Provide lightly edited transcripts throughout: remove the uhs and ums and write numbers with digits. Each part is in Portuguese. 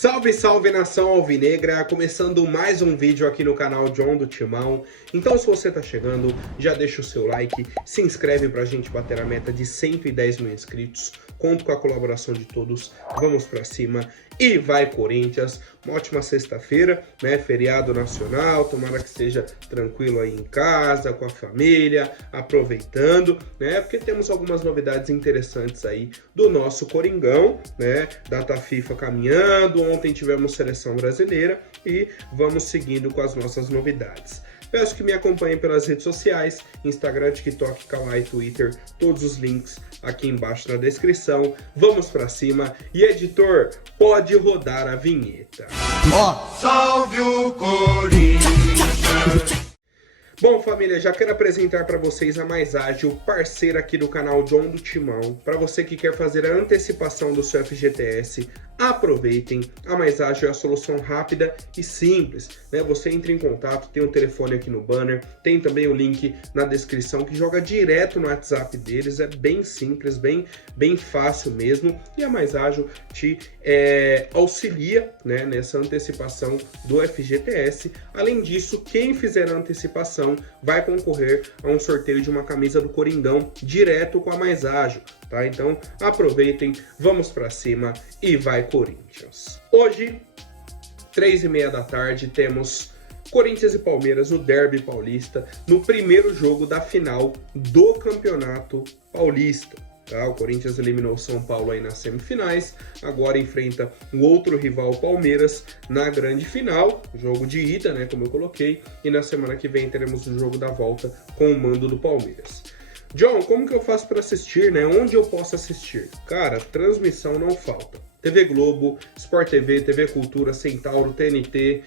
Salve, salve nação alvinegra, começando mais um vídeo aqui no canal John do Timão. Então se você tá chegando, já deixa o seu like, se inscreve pra gente bater a meta de 110 mil inscritos. Conto com a colaboração de todos, vamos pra cima e vai Corinthians. Uma ótima sexta-feira, né, feriado nacional, tomara que seja tranquilo aí em casa, com a família, aproveitando, né, porque temos algumas novidades interessantes aí do nosso Coringão, né, data FIFA caminhando, ontem tivemos seleção brasileira e vamos seguindo com as nossas novidades. Peço que me acompanhem pelas redes sociais, Instagram, TikTok, Kawaii, Twitter, todos os links aqui embaixo na descrição. Vamos pra cima e editor, pode rodar a vinheta. Salve o Corinthians! Bom, família, já quero apresentar para vocês a Mais Ágil, parceira aqui do canal John do Timão. Para você que quer fazer a antecipação do seu FGTS, aproveitem. A Mais Ágil é a solução rápida e simples, né? Você entra em contato, tem o telefone aqui no banner, tem também o link na descrição que joga direto no WhatsApp deles. É bem simples, bem fácil mesmo. E a Mais Ágil te auxilia, né, nessa antecipação do FGTS. Além disso, quem fizer a antecipação vai concorrer a um sorteio de uma camisa do Coringão direto com a Mais Ágil, tá? Então aproveitem, vamos pra cima e vai Corinthians. Hoje, 3h30 da tarde, temos Corinthians e Palmeiras no Derby Paulista, no primeiro jogo da final do Campeonato Paulista. Tá? O Corinthians eliminou o São Paulo aí nas semifinais, agora enfrenta o outro rival Palmeiras na grande final, jogo de ida, né, como eu coloquei, e na semana que vem teremos o jogo da volta com o mando do Palmeiras. John, como que eu faço para assistir, né? Onde eu posso assistir? Cara, transmissão não falta. TV Globo, Sport TV, TV Cultura, Centauro, TNT,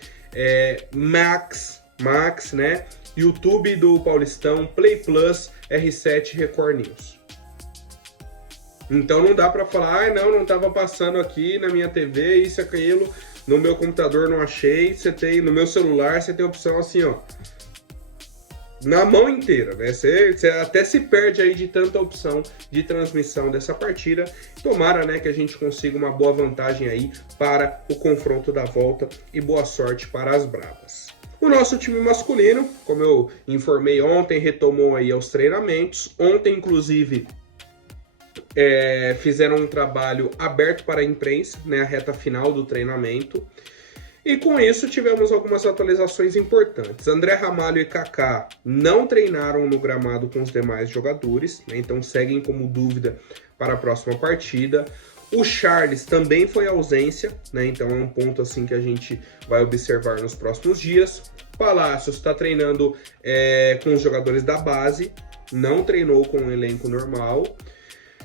Max, né? YouTube do Paulistão, Play Plus, R7, Record News. Então não dá pra falar, não tava passando aqui na minha TV, isso, aquilo, no meu computador não achei, no meu celular você tem a opção assim, ó, na mão inteira, né? Você até se perde aí de tanta opção de transmissão dessa partida. Tomara, né, que a gente consiga uma boa vantagem aí para o confronto da volta e boa sorte para as Bravas. O nosso time masculino, como eu informei ontem, retomou aí aos treinamentos. Ontem, inclusive, fizeram um trabalho aberto para a imprensa, né, a reta final do treinamento. E com isso tivemos algumas atualizações importantes. André Ramalho e Kaká não treinaram no gramado com os demais jogadores, né, então seguem como dúvida para a próxima partida. O Charles também foi ausência, né, então é um ponto assim que a gente vai observar nos próximos dias. Palácios está treinando com os jogadores da base, não treinou com o elenco normal.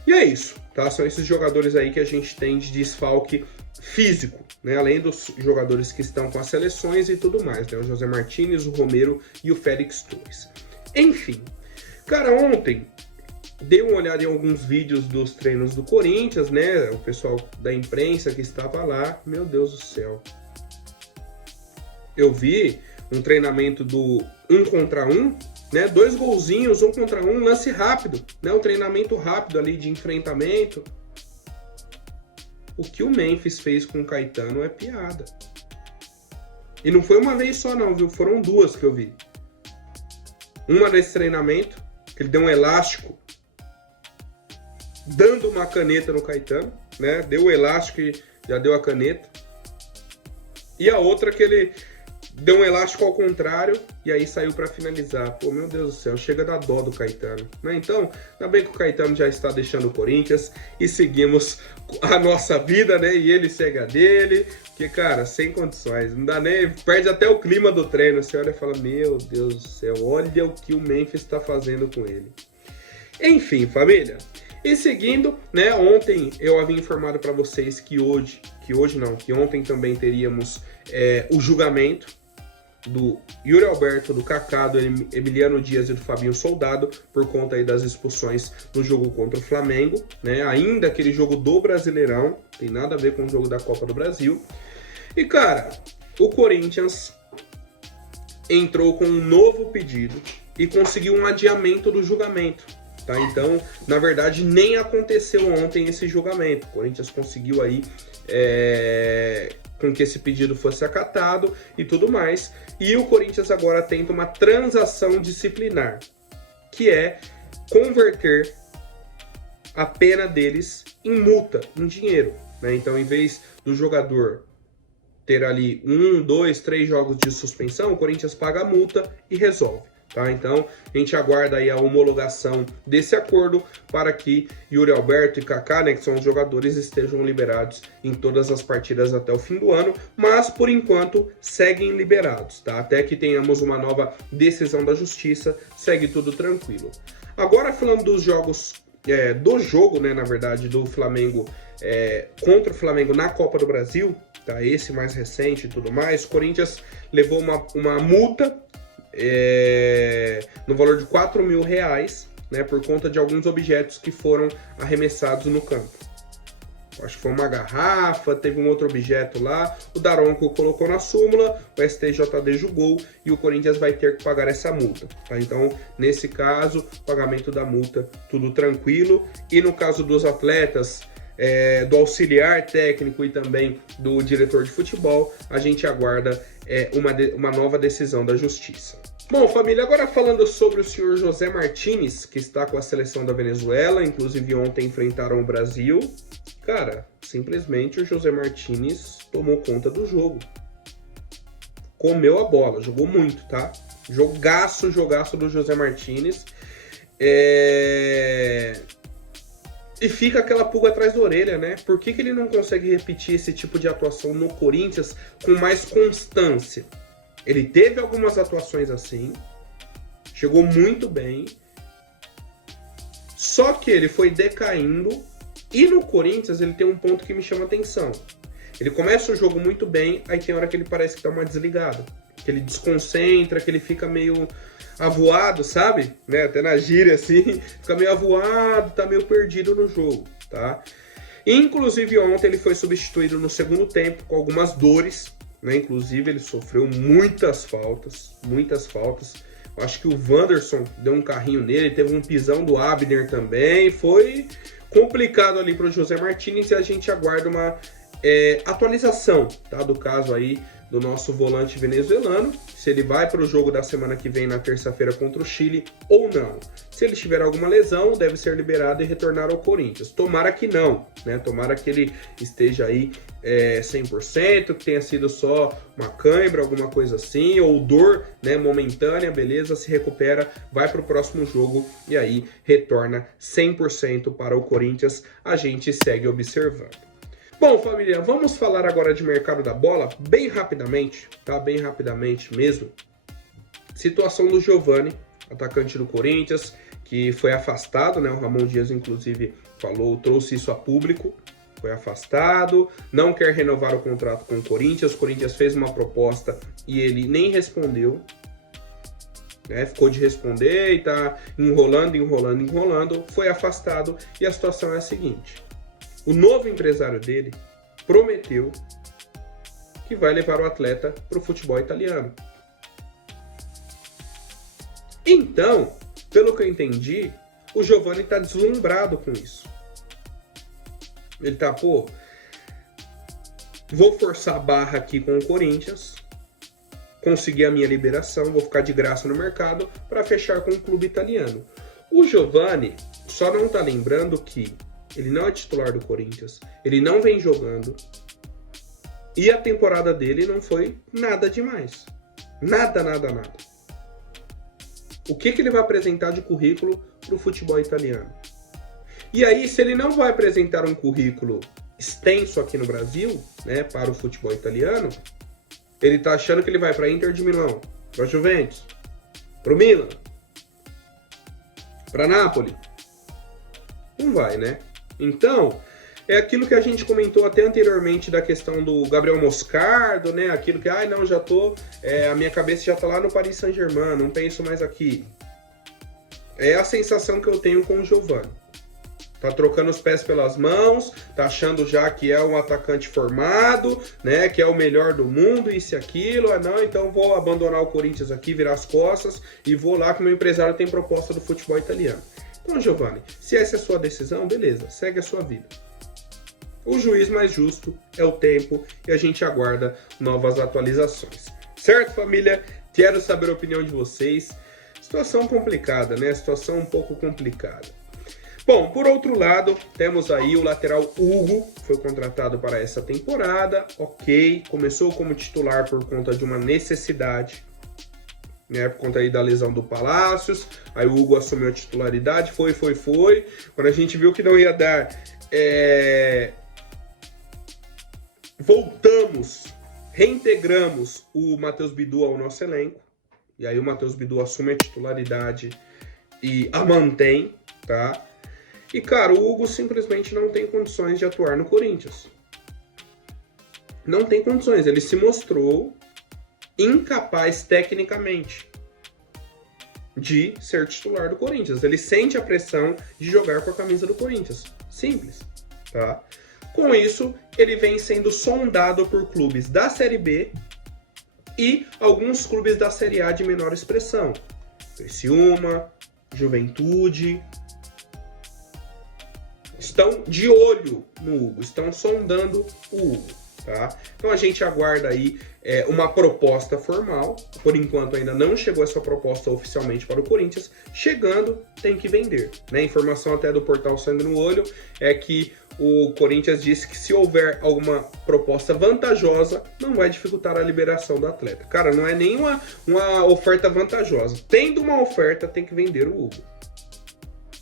E é isso, tá? São esses jogadores aí que a gente tem de desfalque físico, né? Além dos jogadores que estão com as seleções e tudo mais, né? O José Martínez, o Romero e o Félix Torres. Enfim, cara, ontem dei uma olhada em alguns vídeos dos treinos do Corinthians, né? O pessoal da imprensa que estava lá, meu Deus do céu. Eu vi um treinamento do 1 contra 1, né, 2 golzinhos, 1 contra 1, lance rápido, né, um treinamento rápido ali de enfrentamento. O que o Memphis fez com o Caetano é piada. E não foi uma vez só não, viu? Foram 2 que eu vi. Uma nesse treinamento, que ele deu um elástico, dando uma caneta no Caetano, né, deu o elástico e já deu a caneta. E a outra que ele deu um elástico ao contrário e aí saiu para finalizar. Pô, meu Deus do céu, chega da dó do Caetano, né? Então, ainda bem que o Caetano já está deixando o Corinthians e seguimos a nossa vida, né? E ele segue a dele, porque, cara, sem condições, não dá nem... Perde até o clima do treino, você olha e fala, meu Deus do céu, olha o que o Memphis está fazendo com ele. Enfim, família, e seguindo, né? Ontem eu havia informado para vocês que ontem também teríamos o julgamento do Yuri Alberto, do Kaká, do Emiliano Dias e do Fabinho Soldado, por conta aí das expulsões no jogo contra o Flamengo, né? Ainda aquele jogo do Brasileirão, tem nada a ver com o jogo da Copa do Brasil. E, cara, o Corinthians entrou com um novo pedido e conseguiu um adiamento do julgamento, tá? Então, na verdade, nem aconteceu ontem esse julgamento. O Corinthians conseguiu aí com que esse pedido fosse acatado e tudo mais. E o Corinthians agora tenta uma transação disciplinar, que é converter a pena deles em multa, em dinheiro, né? Então, em vez do jogador ter ali 1, 2, 3 jogos de suspensão, o Corinthians paga a multa e resolve. Tá? Então, a gente aguarda aí a homologação desse acordo para que Yuri Alberto e Kaká, né, que são os jogadores, estejam liberados em todas as partidas até o fim do ano, mas por enquanto seguem liberados, tá? Até que tenhamos uma nova decisão da justiça, segue tudo tranquilo. Agora falando dos jogos, do jogo, né, na verdade, do Flamengo contra o Flamengo na Copa do Brasil, tá? Esse mais recente e tudo mais, o Corinthians levou uma multa no valor de R$4.000, né, por conta de alguns objetos que foram arremessados no campo. Acho que foi uma garrafa, teve um outro objeto lá, o Daronco colocou na súmula, o STJD julgou e o Corinthians vai ter que pagar essa multa. Tá? Então, nesse caso, pagamento da multa, tudo tranquilo. E no caso dos atletas, do auxiliar técnico e também do diretor de futebol, a gente aguarda uma nova decisão da justiça. Bom, família, agora falando sobre o senhor José Martínez, que está com a seleção da Venezuela, inclusive ontem enfrentaram o Brasil. Cara, simplesmente o José Martínez tomou conta do jogo. Comeu a bola, jogou muito, tá? Jogaço do José Martínez. E fica aquela pulga atrás da orelha, né? Por que ele não consegue repetir esse tipo de atuação no Corinthians com mais constância? Ele teve algumas atuações assim, chegou muito bem, só que ele foi decaindo, e no Corinthians ele tem um ponto que me chama atenção. Ele começa o jogo muito bem, aí tem hora que ele parece que dá uma desligada, que ele desconcentra, que ele fica meio avoado, sabe? Né? Até na gíria assim, fica meio avoado, tá meio perdido no jogo, tá? Inclusive ontem ele foi substituído no segundo tempo com algumas dores, né? Inclusive ele sofreu muitas faltas. Eu acho que o Wanderson deu um carrinho nele, teve um pisão do Abner também, foi complicado ali para o José Martínez e a gente aguarda uma atualização, tá, do caso aí do nosso volante venezuelano, se ele vai para o jogo da semana que vem na terça-feira contra o Chile ou não. Se ele tiver alguma lesão, deve ser liberado e retornar ao Corinthians. Tomara que não, né? Tomara que ele esteja aí 100%, que tenha sido só uma cãibra, alguma coisa assim, ou dor, né, momentânea, beleza, se recupera, vai para o próximo jogo e aí retorna 100% para o Corinthians. A gente segue observando. Bom, família, vamos falar agora de mercado da bola, bem rapidamente, tá? Bem rapidamente mesmo. Situação do Giovani, atacante do Corinthians, que foi afastado, né? O Ramon Dias, inclusive, trouxe isso a público. Foi afastado, não quer renovar o contrato com o Corinthians fez uma proposta e ele nem respondeu. Né? Ficou de responder e tá enrolando. Foi afastado e a situação é a seguinte. O novo empresário dele prometeu que vai levar o atleta para o futebol italiano. Então, pelo que eu entendi, o Giovani está deslumbrado com isso. Ele tá, vou forçar a barra aqui com o Corinthians, conseguir a minha liberação, vou ficar de graça no mercado para fechar com o clube italiano. O Giovani só não tá lembrando que ele não é titular do Corinthians, ele não vem jogando e a temporada dele não foi nada demais. Nada. O que ele vai apresentar de currículo para o futebol italiano? E aí, se ele não vai apresentar um currículo extenso aqui no Brasil, né, para o futebol italiano, ele tá achando que ele vai para Inter de Milão, para Juventus, para o Milan, para Napoli. Não vai, né? Então, é aquilo que a gente comentou até anteriormente da questão do Gabriel Moscardo, né? Aquilo que, já tô, a minha cabeça já tá lá no Paris Saint-Germain, não penso mais aqui. É a sensação que eu tenho com o Giovani. Tá trocando os pés pelas mãos, tá achando já que é um atacante formado, né? Que é o melhor do mundo, isso e aquilo. Então vou abandonar o Corinthians aqui, virar as costas e vou lá que o meu empresário tem proposta do futebol italiano. Então, Giovani, se essa é a sua decisão, beleza, segue a sua vida. O juiz mais justo é o tempo e a gente aguarda novas atualizações. Certo, família? Quero saber a opinião de vocês. Situação complicada, né? Situação um pouco complicada. Bom, por outro lado, temos aí o lateral Hugo, foi contratado para essa temporada, ok, começou como titular por conta de uma necessidade, né, por conta aí da lesão do Palácios, aí o Hugo assumiu a titularidade, foi, quando a gente viu que não ia dar, reintegramos o Matheus Bidu ao nosso elenco, e aí o Matheus Bidu assume a titularidade e a mantém, tá? E, cara, o Hugo simplesmente não tem condições de atuar no Corinthians. Não tem condições. Ele se mostrou incapaz tecnicamente de ser titular do Corinthians. Ele sente a pressão de jogar com a camisa do Corinthians. Simples, tá? Com isso, ele vem sendo sondado por clubes da Série B e alguns clubes da Série A de menor expressão. Criciúma, Juventude... estão de olho no Hugo, estão sondando o Hugo, tá? Então a gente aguarda aí uma proposta formal, por enquanto ainda não chegou essa proposta oficialmente para o Corinthians, chegando tem que vender, né? Informação até do portal Sangue no Olho é que o Corinthians disse que se houver alguma proposta vantajosa, não vai dificultar a liberação do atleta. Cara, não é nenhuma uma oferta vantajosa, tendo uma oferta tem que vender o Hugo.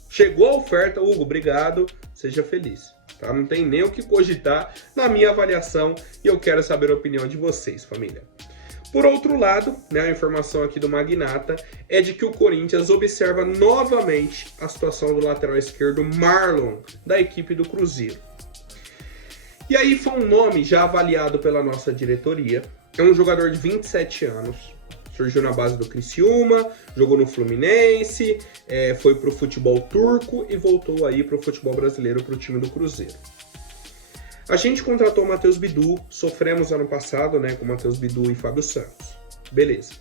Chegou a oferta, Hugo, obrigado, seja feliz. Tá? Não tem nem o que cogitar na minha avaliação e eu quero saber a opinião de vocês, família. Por outro lado, né, a informação aqui do Magnata é de que o Corinthians observa novamente a situação do lateral esquerdo Marlon, da equipe do Cruzeiro. E aí foi um nome já avaliado pela nossa diretoria, é um jogador de 27 anos, surgiu na base do Criciúma, jogou no Fluminense, foi pro futebol turco e voltou aí pro futebol brasileiro, pro time do Cruzeiro. A gente contratou o Matheus Bidu, sofremos ano passado, né, com o Matheus Bidu e Fábio Santos. Beleza.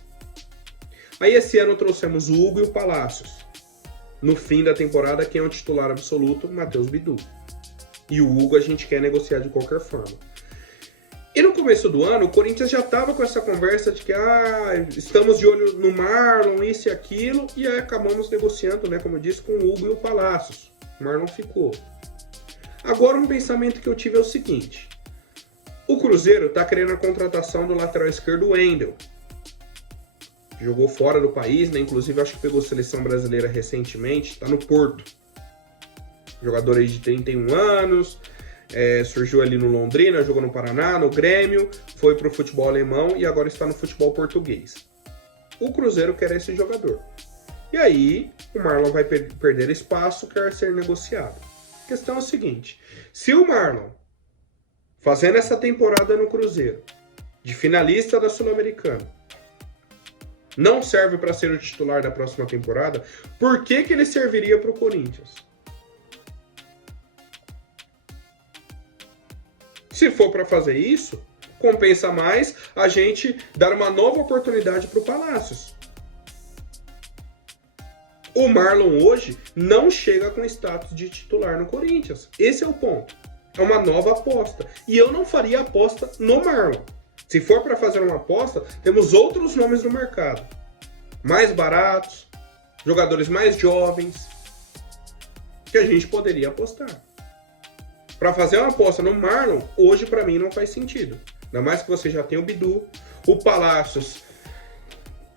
Aí esse ano trouxemos o Hugo e o Palácios. No fim da temporada, quem é o titular absoluto? Matheus Bidu. E o Hugo a gente quer negociar de qualquer forma. E no começo do ano, o Corinthians já estava com essa conversa de que estamos de olho no Marlon, isso e aquilo, e aí acabamos negociando, né, como eu disse, com o Hugo e o Palácios. O Marlon ficou. Agora um pensamento que eu tive é o seguinte, o Cruzeiro está querendo a contratação do lateral esquerdo Wendel. Jogou fora do país, né, inclusive acho que pegou seleção brasileira recentemente, está no Porto. Jogador aí de 31 anos... surgiu ali no Londrina, jogou no Paraná, no Grêmio, foi pro futebol alemão e agora está no futebol português. O Cruzeiro quer esse jogador. E aí, o Marlon vai perder espaço, quer ser negociado. A questão é o seguinte, se o Marlon, fazendo essa temporada no Cruzeiro, de finalista da Sul-Americana, não serve para ser o titular da próxima temporada, por que ele serviria para o Corinthians? Se for para fazer isso, compensa mais a gente dar uma nova oportunidade para o Palácios. O Marlon hoje não chega com status de titular no Corinthians. Esse é o ponto. É uma nova aposta. E eu não faria aposta no Marlon. Se for para fazer uma aposta, temos outros nomes no mercado. Mais baratos, jogadores mais jovens, que a gente poderia apostar. Para fazer uma aposta no Marlon, hoje para mim não faz sentido. Ainda mais que você já tem o Bidu, o Palácios,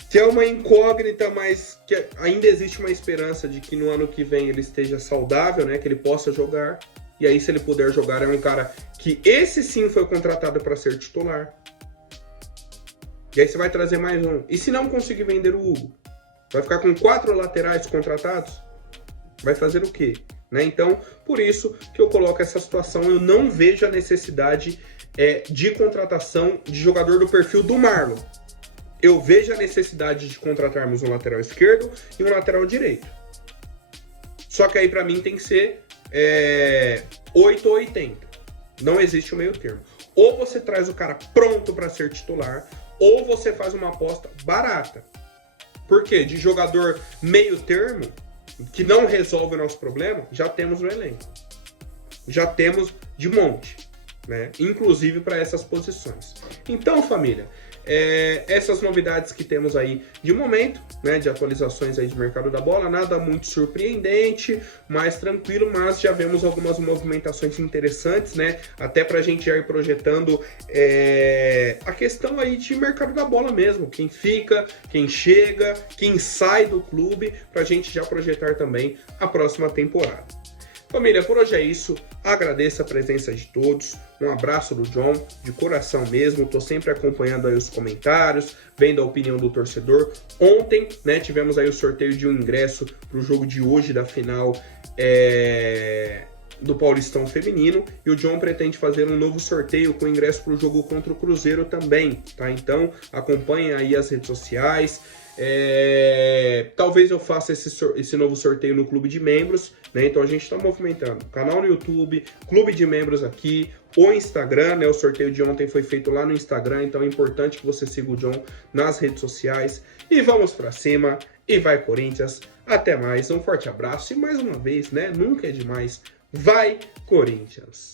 que é uma incógnita, mas que ainda existe uma esperança de que no ano que vem ele esteja saudável, né, que ele possa jogar. E aí, se ele puder jogar, é um cara que esse sim foi contratado para ser titular. E aí você vai trazer mais um. E se não conseguir vender o Hugo? Vai ficar com 4 laterais contratados? Vai fazer o quê? Né? Então, por isso que eu coloco essa situação, eu não vejo a necessidade de contratação de jogador do perfil do Marlon. Eu vejo a necessidade de contratarmos um lateral esquerdo e um lateral direito. Só que aí para mim tem que ser 8 ou 80. Não existe o meio termo. Ou você traz o cara pronto para ser titular, ou você faz uma aposta barata. Por quê? De jogador meio termo, que não resolve o nosso problema, já temos no elenco. Já temos de monte, né? Inclusive para essas posições. Então, família, essas novidades que temos aí de momento, né, de atualizações aí de mercado da bola, nada muito surpreendente, mais tranquilo, mas já vemos algumas movimentações interessantes, né, até para a gente já ir projetando a questão aí de mercado da bola mesmo, quem fica, quem chega, quem sai do clube, para a gente já projetar também a próxima temporada. Família, por hoje é isso. Agradeço a presença de todos. Um abraço do John, de coração mesmo. Estou sempre acompanhando aí os comentários, vendo a opinião do torcedor. Ontem, né, tivemos aí o sorteio de um ingresso para o jogo de hoje da final do Paulistão Feminino. E o John pretende fazer um novo sorteio com ingresso para o jogo contra o Cruzeiro também, tá? Então, acompanhem aí as redes sociais. Talvez eu faça esse novo sorteio no clube de membros, né? Então a gente está movimentando canal no YouTube, clube de membros aqui, o Instagram, né? O sorteio de ontem foi feito lá no Instagram, então é importante que você siga o John nas redes sociais. E vamos para cima, e vai Corinthians. Até mais, um forte abraço e mais uma vez, né? Nunca é demais. Vai Corinthians!